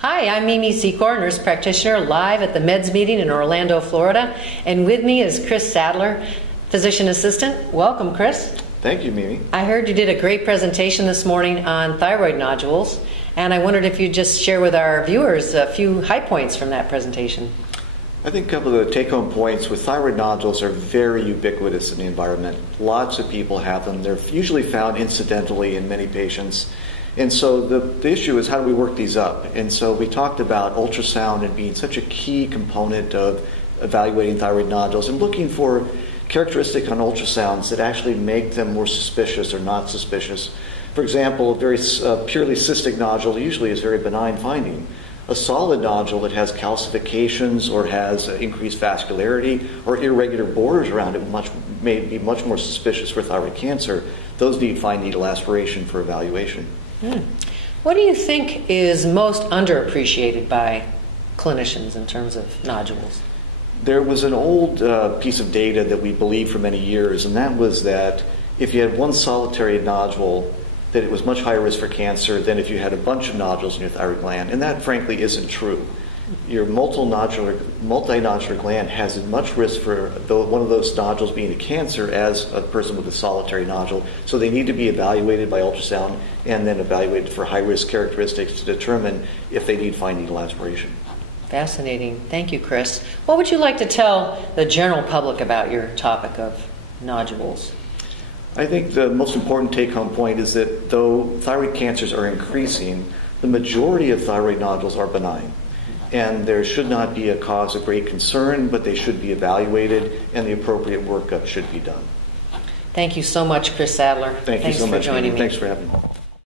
Hi, I'm Mimi Secor, nurse practitioner, live at the Meds meeting in Orlando, Florida. And with me is Chris Sadler, physician assistant. Welcome, Chris. Thank you, Mimi. I heard you did a great presentation this morning on thyroid nodules, and I wondered if you'd just share with our viewers a few high points from that presentation. I think a couple of the take-home points with thyroid nodules are very ubiquitous in the environment. Lots of people have them. They're usually found incidentally in many patients. And so the issue is, how do we work these up? And so we talked about ultrasound and being such a key component of evaluating thyroid nodules and looking for characteristics on ultrasounds that actually make them more suspicious or not suspicious. For example, a very purely cystic nodule usually is very benign finding. A solid nodule that has calcifications or has increased vascularity or irregular borders around it may be much more suspicious for thyroid cancer. Those need fine needle aspiration for evaluation. What do you think is most underappreciated by clinicians in terms of nodules? There was an old piece of data that we believed for many years, and that was that if you had one solitary nodule, that it was much higher risk for cancer than if you had a bunch of nodules in your thyroid gland, and that frankly isn't true. Your multinodular gland has as much risk for one of those nodules being a cancer as a person with a solitary nodule, so they need to be evaluated by ultrasound and then evaluated for high-risk characteristics to determine if they need fine needle aspiration. Fascinating. Thank you, Chris. What would you like to tell the general public about your topic of nodules? I think the most important take-home point is that though thyroid cancers are increasing, the majority of thyroid nodules are benign. And there should not be a cause of great concern, but they should be evaluated and the appropriate workup should be done. Thank you so much, Chris Sadler. Thanks so much, for joining me. Thanks for having me.